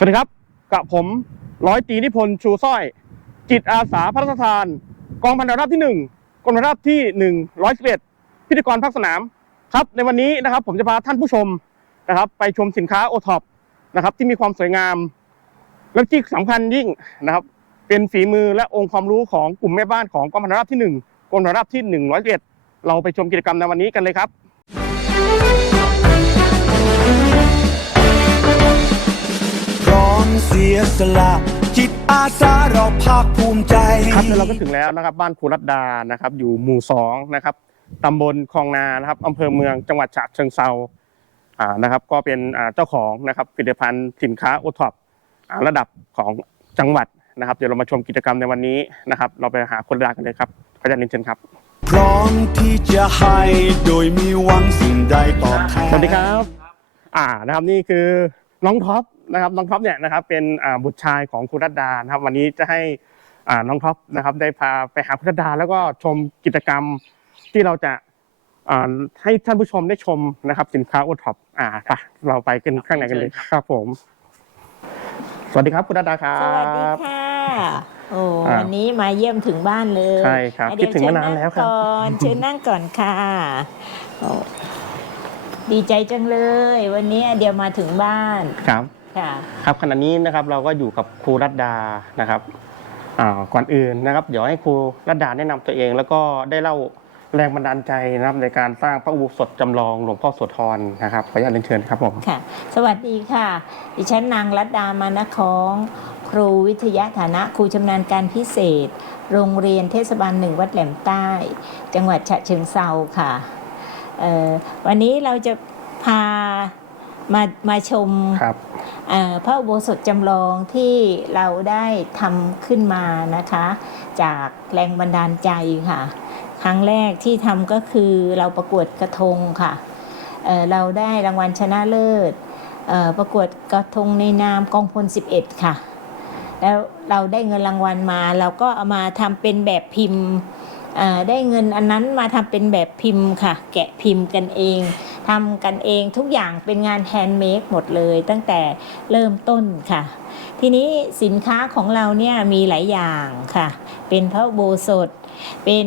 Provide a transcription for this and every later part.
สวัสดีครับ กับผมร้อยตีนิพนธ์ชูสร้อย จิตอาสาพระราชทาน กองพันดาราบที่หนึ่งกองพันดาราบที่หนึ่งร้อยสิบเอ็ดพิธีกรภาคสนาม ครับ ในวันนี้นะครับผมจะพาท่านผู้ชมนะครับ ไปชมสินค้าโอท็อปนะครับที่มีความสวยงาม และที่สำคัญยิ่งนะครับ เป็นฝีมือและองค์ความรู้ของกลุ่มแม่บ้านของกองพันดาราบที่หนึ่งกองพันดาราบที่หนึ่งร้อยสิบเอ็ดเราไปชมกิจกรรมในวันนี้กันเลยครับ เสียสละจิตอาสาเราภาคภูมิใจ ครับแล้วเราก็ถึงแล้วนะครับ บ้านครูรัตดานะครับ อยู่หมู่สองนะครับตำบลคลองนานะครับอำเภอเมืองจังหวัดฉะเชิงเซาอ่านะครับ ก็เป็นอ่าเจ้าของนะครับผลิตภัณฑ์สินค้าโอท็อประดับของจังหวัดนะครับ เดี๋ยวเรามาชมกิจกรรมในวันนี้นะครับ เราไปหาคนรักกันเลยครับขออาจารย์นินเชิญครับ พร้อมที่จะให้โดยมีหวังสิ่งใดตอบแทนสวัสดีครับ อ่านะครับนี่คือน้องท็อป นะครับน้องท็อปเนี่ยนะครับเป็นอ่าบุตรชายของครูรัตดานะครับ วันนี้จะให้อ่าน้องท็อปนะครับ ได้พาไปหาครูรัตดา แล้วก็ชมกิจกรรมที่เราจะอ่าให้ท่านผู้ชมได้ชมนะครับ สินค้าโอท็อปอ่าค่ะ เราไปกันข้างในกันเลยครับผม สวัสดีครับครูรัตดาครัสวัสดีบค่ะโอ้อ่าวันนี้มาเยี่ยมถึงบ้านเลยใช่ครับเดี๋ยวคิดถึงมานานแล้วครับเชิญนั่งก่อนเชิญนั่งก่อนค่ะโอ้ดีใจจังเลย วันนี้เดี๋ยวมาถึงบ้านครับ ค่ะครับขณะนี้นะครับเราก็อยู่กับครูรัตดานะครับอ่าก่อนอื่นนะครับ เดี๋ยวให้ครูรัตดาแนะนำตัวเอง แล้วก็ได้เล่าแรงบันดาลใจนะครับในการสร้างพระอุโบสถจำลองหลวงพ่อโสธรนะครับขออนุญาตเรียนเชิญครับผมค่ะ สวัสดีค่ะ ดิฉันนางรัตดามานคอง ครูวิทยาฐานะครูชำนาญการพิเศษ โรงเรียนเทศบาลหนึ่งวัดแหลมใต้ จังหวัดฉะเชิงเซาค่ะเอ่อวันนี้เราจะพามามาชม ครับเอ่อ พระอุโบสถจำลองที่เราได้ทำขึ้นมานะคะ จากแรงบันดาลใจค่ะ ครั้งแรกที่ทำก็คือเราประกวดกระทงค่ะเเราได้รางวัลชนะเลิศประกวดกระทงในนามกองพล 11 ค่ะ แล้วเราได้เงินรางวัลมา เราก็เอามาทำเป็นแบบพิมพ์ได้เงินอันนั้นมาทำเป็นแบบพิมพ์ค่ะ แกะพิมพ์กันเอง ทำกันเองทุกอย่างเป็นงานแฮนด์เมดหมดเลยตั้งแต่เริ่มต้นค่ะ ทีนี้สินค้าของเราเนี่ยมีหลายอย่างค่ะ เป็นพระอุโบสถเป็น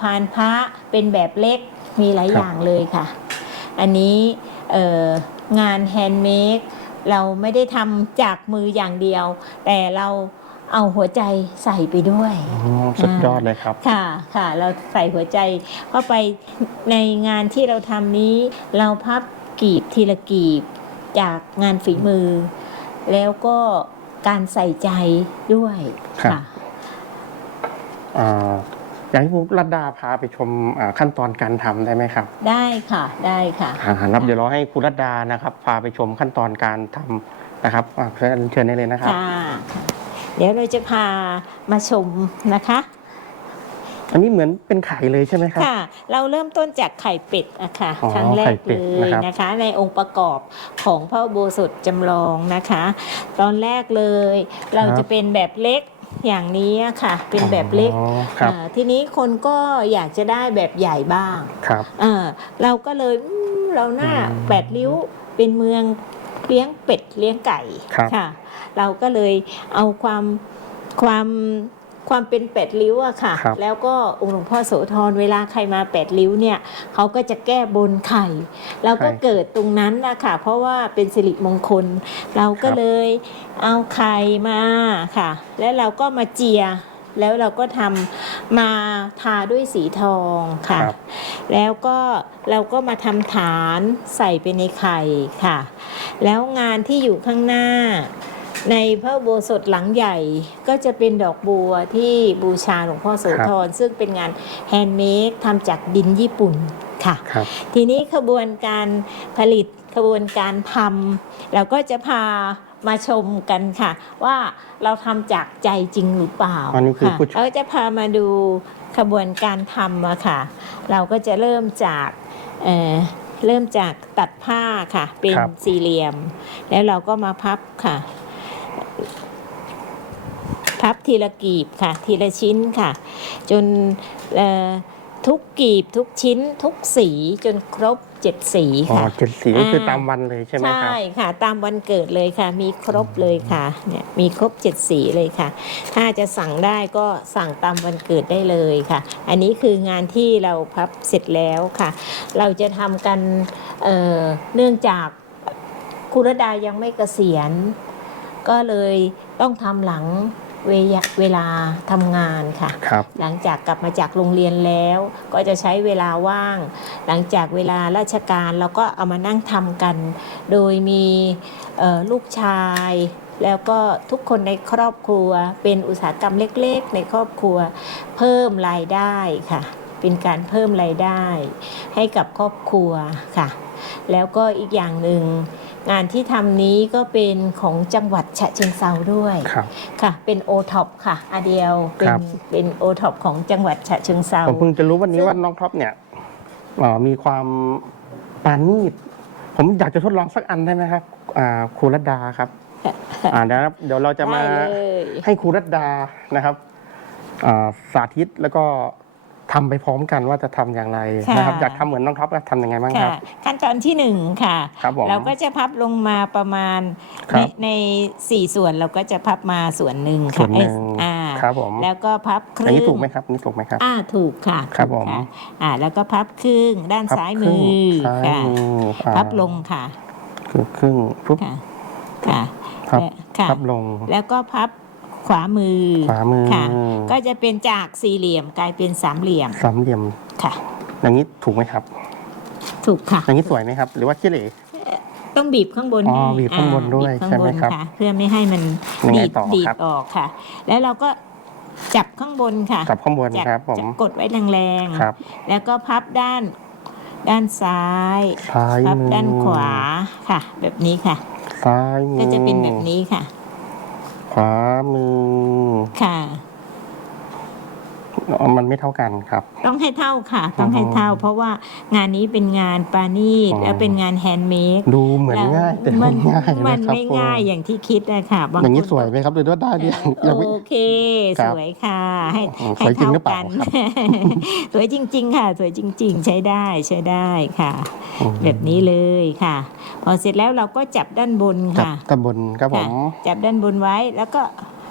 พานพระเป็นแบบเล็กมีหลายอย่างเลยค่ะ อันนี้งานแฮนด์เมดเราไม่ได้ทำจากมืออย่างเดียว แต่เรา เอาหัวใจใส่ไปด้วยอ๋อสุดยอดเลยครับ ค่ะค่ะ เราใส่หัวใจเข้าไปในงานที่เราทำนี้ เราพับกีบทีละกีบจากงานฝีมือ แล้วก็การใส่ใจด้วยครับค่ะอ่าอยากให้ครูรัตดาพาไปชมอ่าขั้นตอนการทำได้ไหมครับ ได้ค่ะได้ค่ะอ่าครับเดี๋ยวเราให้ครูรัตดานะครับ พาไปชมขั้นตอนการทำนะครับอ่าเชิญเชิญได้เลยนะครับค่ะ เดี๋ยวเราจะพามาชมนะคะ อันนี้เหมือนเป็นไข่เลยใช่ไหมครับ ค่ะ เราเริ่มต้นจากไข่เป็ดอะค่ะอ๋อครั้งแรไข่กเป็เลดยนะครับ นะคะ ในองค์ประกอบของพระอุโบสถจำลองนะคะ ตอนแรกเลย เราจะเป็นแบบเล็กอย่างนี้อะค่ะ เป็นแบบเล็กอ๋อครับอ่าทีนี้คนก็อยากจะได้แบบใหญ่บ้าง ครับอ่าเราก็เลยอืมเราหน้าอืมแปดริ้วเป็นเมือง เลี้ยงเป็ดเลี้ยงไก่ครับค่ะ เราก็เลยเอาความความความเป็นเป็ดริ้วอะค่ะครับแล้วก็องค์หลวงพ่อโสธรเวลาใครมาแปดริ้วเนี่ยเขาก็จะแก้บนไข่ เราก็เกิดตรงนั้นนะคะเพราะว่าเป็นสิริมงคล เราก็เลยเอาไข่มาค่ะ แล้วเราก็มาเจีย แล้วเราก็ทำมาทาด้วยสีทองค่ะ ครับ แล้วก็เราก็มาทำฐานใส่ไปในไข่ค่ะ แล้วงานที่อยู่ข้างหน้า ในพระอุโบสถหลังใหญ่ก็จะเป็นดอกบัวที่บูชาหลวงพ่อโสธรซึ่งเป็นงานแฮนด์เมดทำจากดินญี่ปุ่นค่ะ ครับ ทีนี้ขบวนการผลิตขบวนการทำเราก็จะพา มาชมกันค่ะ ว่าเราทำจากใจจริงหรือเปล่าอันนี้คือค่ะผู้ช่วย เราจะพามาดูขบวนการทำอะค่ะ เราก็จะเริ่มจากเอ่อเริ่มจากตัดผ้าค่ะ เป็นครับ สี่เหลี่ยม แล้วเราก็มาพับค่ะ พับทีละกีบค่ะ ทีละชิ้นค่ะ จนเอ่อ ทุกกีบทุกชิ้นทุกสีจนครบเจ็ดสีอ๋อค่ะ เจ็ดสีก็คืออ่าตามวันเลยใช่ไหมครับใช่ค่ะ ตามวันเกิดเลยค่ะ มีครบเลยค่ะเนี่ยมีครบเจ็ดสีเลยค่ะ ถ้าจะสั่งได้ก็สั่งตามวันเกิดได้เลยค่ะ อันนี้คืองานที่เราพับเสร็จแล้วค่ะ เราจะทำกันเอ่อเนื่องจากคุณรดายังไม่เกษียณ ก็เลยต้องทำหลัง เวลาเวลาทำงานค่ะ ครับ หลังจากกลับมาจากโรงเรียนแล้ว ก็จะใช้เวลาว่าง หลังจากเวลาราชการเราก็เอามานั่งทำกัน โดยมีเอ่อลูกชาย แล้วก็ทุกคนในครอบครัว เป็นอุตสาหกรรมเล็กๆ ในครอบครัว เพิ่มรายได้ค่ะ เป็นการเพิ่มรายได้ ให้กับครอบครัวค่ะ แล้วก็อีกอย่างหนึ่ง งานที่ทำนี้ก็เป็นของจังหวัดฉะเชิงเซาด้วยครับ ค่ะเป็นโอท็อปค่ะอาเดียวเป็ครันบเป็นโอท็อปของจังหวัดฉะเชิงเซา ผมเพิ่งจะรู้วันนี้ซึ่งว่าน้องท็อปเนี่ยเอ่อมีความปราณีตผมอยากจะทดลองสักอันได้ไหมครับอ่าครูรัตดาครับอ่าเดี๋ยวนะครับเดี๋ยวเราจะมาได้เลย ให้ครูรัตดานะครับอ่าสาธิตแล้วก็ ทำไปพร้อมกันว่าจะทำอย่างไรนะครับอยากทำเหมือนน้องท็อปก็ทำยังไงบ้างคค่ะรับ ขั้นตอนที่หนึ่งค่ะครับผมเราก็จะพับลงมาประมาณครัในบในสี่ส่วนเราก็จะพับมาส่วนหนึ่งส่ค่ะวนหนึ่งเอ้ยอ่าครับผมแล้วก็พับคอันรึ่งนี้ถูกไหมครับอันนี่ถูกไหมครับอ่าถูกค่ะครับถูกผมะอ่าแล้วก็พับครึ่งด้านพับซ้ายครึ่มืงอซ้ายค่ะมืออ่าพับลงค่ะคือครึ่งปุ๊บค่ะค่ะพับและค่ะพับลงแล้วก็พับ ขวามือขวามือค่ะ ก็จะเป็นจากสี่เหลี่ยมกลายเป็นสามเหลี่ยมสามเหลี่ยมค่ะ อย่างนี้ถูกไหมครับ ถูกค่ะอย่างนี้สวยไหมครับ หรือว่าขี้เหร่ต้องบีบข้างบนอ๋อให้บีบข้างบนด้วยบีข้างใช่ไหมนครับะเพื่อไม่ให้มันยังไงดีดต่อดีดครับออกค่ะ แล้วเราก็จับข้างบนค่ะกับข้างบนจับครับผมจับกดไว้แรงครับๆแล้วก็พับด้านด้านซ้ายซ้ายพับมือด้านขวาค่ะ แบบนี้ค่ะซ้ายมือก็จะเป็นแบบนี้ค่ะ ขวามือ ค่ะ มันไม่เท่ากันครับ ต้องให้เท่าค่ะ ต้องให้เท่า เพราะว่างานนี้เป็นงานปานีตอ๋อและเป็นงานแฮนด์เมดดูเหมือนง่ายแต่มัไม่ง่ายมันนะครับไม่ง่ายอย่างที่คิดนะคะบางอย่างนี้คนสวยไหมครับหรือว่าได้เดียวยังไม่โอเคครัสบวยค่ะ ให้อืมให้สวยจริงเท่าหรือเปล่ากันครับสวยจริง ๆ ค่ะ สวยจริง ๆ ใช้ได้ใช้ได้ค่ะอืมแบบนี้เลยค่ะ พอเสร็จแล้วเราก็จับด้านบนจับค่ะตะบนครับผค่ะมจับด้านบนไว้แล้วก็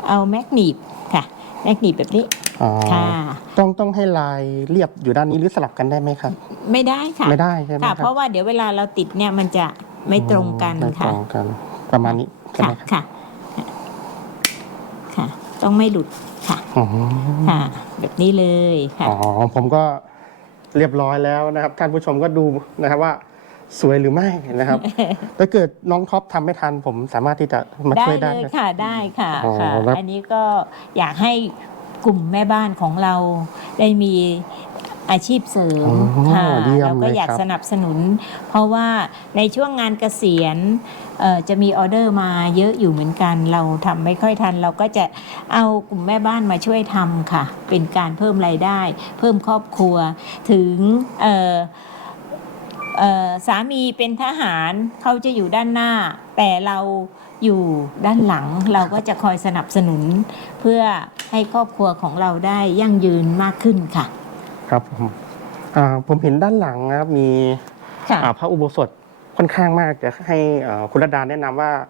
เอาแมกนีบค่ะ แมกนีบแบบนี้อ๋อค่ะ ต้องต้องให้ลายเรียบอยู่ด้านนี้หรือสลับกันได้ไหมครับ ไม่ได้ค่ะไม่ได้ใช่ไหมคค่ะรับเพราะว่าเดี๋ยวเวลาเราติดเนี่ยมันจะไม่ตรงกันไม่ตค่ะ รงกัน ประมาณนี้ใช่ค่ะไหมครับค่ะ ค่ะ ต้องไม่หลุดค่ะ อ๋อค่ะ แบบนี้เลยค่ะ อ๋อผมก็เรียบร้อยแล้วนะครับ ท่านผู้ชมก็ดูนะครับว่า สวยหรือไม่นะครับ ถ้าเกิดน้องท็อปทำไม่ทันผมสามารถที่จะมาได้ช่วยเลได้ยไหมค่ะได้ค่ะอ๋อค่ะแล้วอันนี้ก็อยากให้กลุ่มแม่บ้านของเราได้มีอาชีพเสริมอ๋อค่ะเยี่ยมเราก็เลยอยากครับ สนับสนุน เพราะว่าในช่วงงานเกษียณเอ่อจะมีออเดอร์มาเยอะอยู่เหมือนกัน เราทำไม่ค่อยทัน เราก็จะเอากลุ่มแม่บ้านมาช่วยทำค่ะ เป็นการเพิ่มรายได้ เพิ่มครอบครัว ถึงเอ่อเอ่อ สามีเป็นทหารเขาจะอยู่ด้านหน้า แต่เราอยู่ด้านหลังเราก็จะคอยสนับสนุน เพื่อให้ครอบครัวของเราได้ยั่งยืนมากขึ้นค่ะ ครับผมอ่าผมเห็นด้านหลังนะครับมีค่ะ อ่าพระอุโบสถค่อนข้างมากจะให้อ่าคุณรดาแนะนำว่าอ่า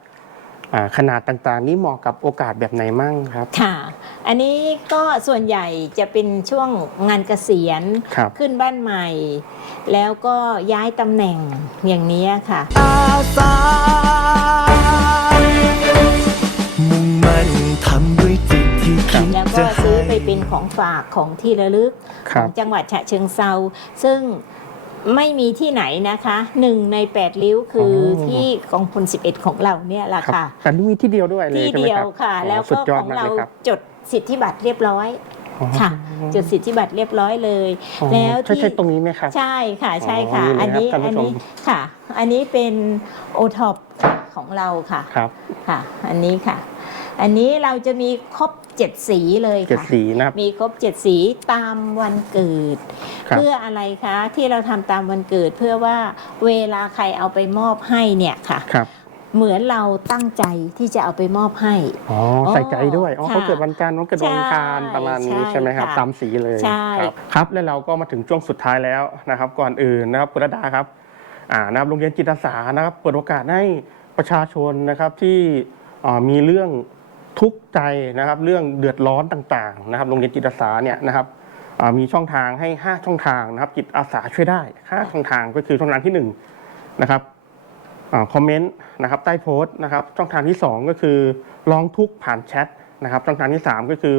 ขนาดต่างๆ นี้เหมาะกับโอกาสแบบไหนมั่งครับ ค่ะ อันนี้ก็ส่วนใหญ่จะเป็นช่วงงานเกษียณครับขึ้นบ้านใหม่ แล้วก็ย้ายตำแหน่งอย่างนี้ค่ะอาสามุ่งมั่นทำด้วยจิตที่คิดแล้วจะก็ให้ซื้อไปเป็นของฝากของที่ระลึกคขรัอบงจังหวัดฉะเชิงเซาซึ่ง ไม่มีที่ไหนนะคะหนึ่งในแปดริ้วคือออ ที่กองพล11 ของเราเนี่ยแหละครับค่ะ แต่นี่มีที่เดียวด้วยเลยที่ใช่ไหมเดียควรับค่ะ โอ้แล้วสุก็ดยอขดองมากเราเลยครับจดสิทธิบัตรเรียบร้อยอ๋อค่ะ จดสิทธิบัตรเรียบร้อยเลย อ๋อแล้วใช่ที่ ใช่ตรงนี้ไหมครับ ใช่ค่ะใช่ค่ะ อ๋อนี่อันนี้นะครับท่านผู้อันชม นี้ค่ะ อันนี้เป็นโอท็อปของเราค่ะครับ ค่ะ อันนี้ค่ะ อันนี้เราจะมีครบเจ็ดสีเลยเจ็ดค่ะ สีนะครับ มีครบเจ็ดสีตามวันเกิด ครับ เพื่ออะไรคะที่เราทำตามวันเกิดเพื่อว่าเวลาใครเอาไปมอบให้เนี่ยค่ะ ครับเหมือนเราตั้งใจที่จะเอาไปมอบให้ อ๋ออ๋อใส่ใจด้วยอ๋อค่ะเขาเกิดวันจันทร์เขาเกิดวันอังคารใช่ประมาณนี้ใช่ใช่ไหมครับค่ะตามสีเลยใช่ ครับครับแล้วเราก็มาถึงช่วงสุดท้ายแล้วนะครับ ก่อนอื่นนะครับคุณรดาครับอ่านะครับโรงเรียนจิตอาสานะครับเปิดโอกาสให้ประชาชนนะครับที่อ่ามีเรื่อง ทุกข์ใจนะครับเรื่องเดือดร้อนต่างๆนะครับโรงเรียนจิตอาสาเนี่ยนะครับมีช่องทางให้ 5 ช่องทางนะครับจิตอาสาช่วยได้5ช่องทางก็คือช่องทางที่หนึ่งนะครับคอมเมนต์นะครับใต้โพสต์นะครับช่องทางที่ 2 ก็คือร้องทุกข์ผ่านแชทนะครับช่องทางที่ 3 ก็คือ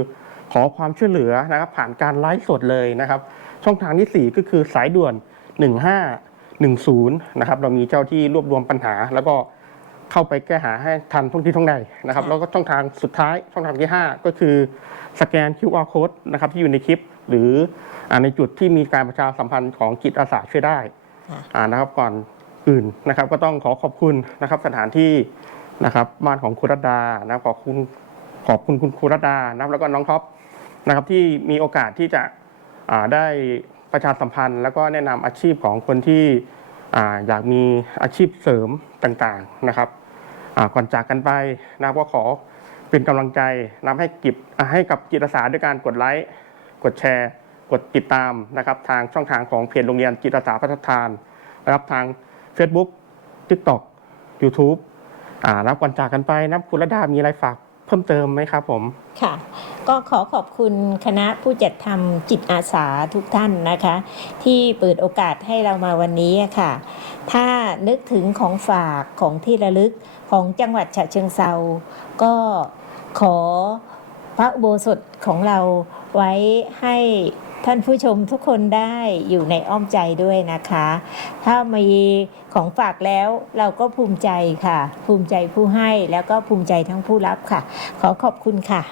ขอความช่วยเหลือนะครับผ่านการไลฟ์สดเลยนะครับ ช่องทางที่ 4 ก็คือสายด่วน 1510นะครับเรามีเจ้าที่รวบรวมปัญหาแล้วก็ เข้าไปแก้หาให้ทันท่วงที่ท่องใดนะครับค่ะแล้วก็ช่องทางสุดท้ายช่องทางที่ 5 ก็คือสแกน QR code นะครับที่อยู่ในคลิป หรืออาในจุดที่มีการประชาสัมพันธ์ของจิตอาสาช่วยได้ค่ะอ่านะครับก่อนอื่นนะครับ ก็ต้องขอขอบคุณนะครับสถานที่นะครับบ้านของคุณรัตดานะครับขอบคุณขอบคุณคุณครูรัตดานะครับแล้วก็น้องท็อปนะครับที่มีโอกาสที่จะอ่าได้ประชาสัมพันธ์ แล้วก็แนะนำอาชีพของคนที่อ่าอยากมีอาชีพเสริมต่างๆนะครับอ่า ก่อนจากกันไปนะครับก็ขอเป็นกำลังใจนำให้กิบให้กับจิตอาสาด้วยการกดไลค์กดแชร์ กดติดตามนะครับ ทางช่องทางของเพจโรงเรียนจิตอาสาพัฒทานนะครับทาง Facebook TikTok YouTube อ่านับก่อนจากกันไปนะครับคุณระดามีอะไรฝาก พิ่มเติมไหมครับผมค่ะ ก็ขอขอบคุณคณะผู้จัดทำจิตอาสาทุกท่านนะคะ ที่เปิดโอกาสให้เรามาวันนี้ค่ะ ถ้านึกถึงของฝากของที่ระลึกของจังหวัดฉะเชิงเซาก็ขอพระอุโบสถของเราไว้ให้ ท่านผู้ชมทุกคนได้อยู่ในอ้อมใจด้วยนะคะ ถ้ามีของฝากแล้วเราก็ภูมิใจค่ะ ภูมิใจผู้ให้แล้วก็ภูมิใจทั้งผู้รับค่ะ ขอขอบคุณค่ะ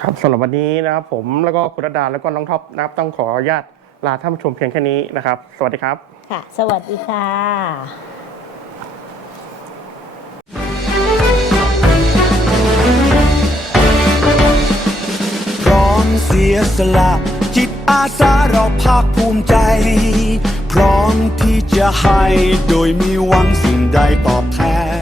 ครับสำหรับวันนี้นะครับผมแล้วก็คุณระดาแล้วก็น้องท็อปนะครับต้องขออนุญาตลาท่านผู้ชมเพียงแค่นี้นะครับ สวัสดีครับ ค่ะ สวัสดีค่ะพร้อมเสียสละ จิตอาสาเราภาคภูมิใจ พร้อมที่จะให้โดยมีหวังสิ่งใดตอบแทน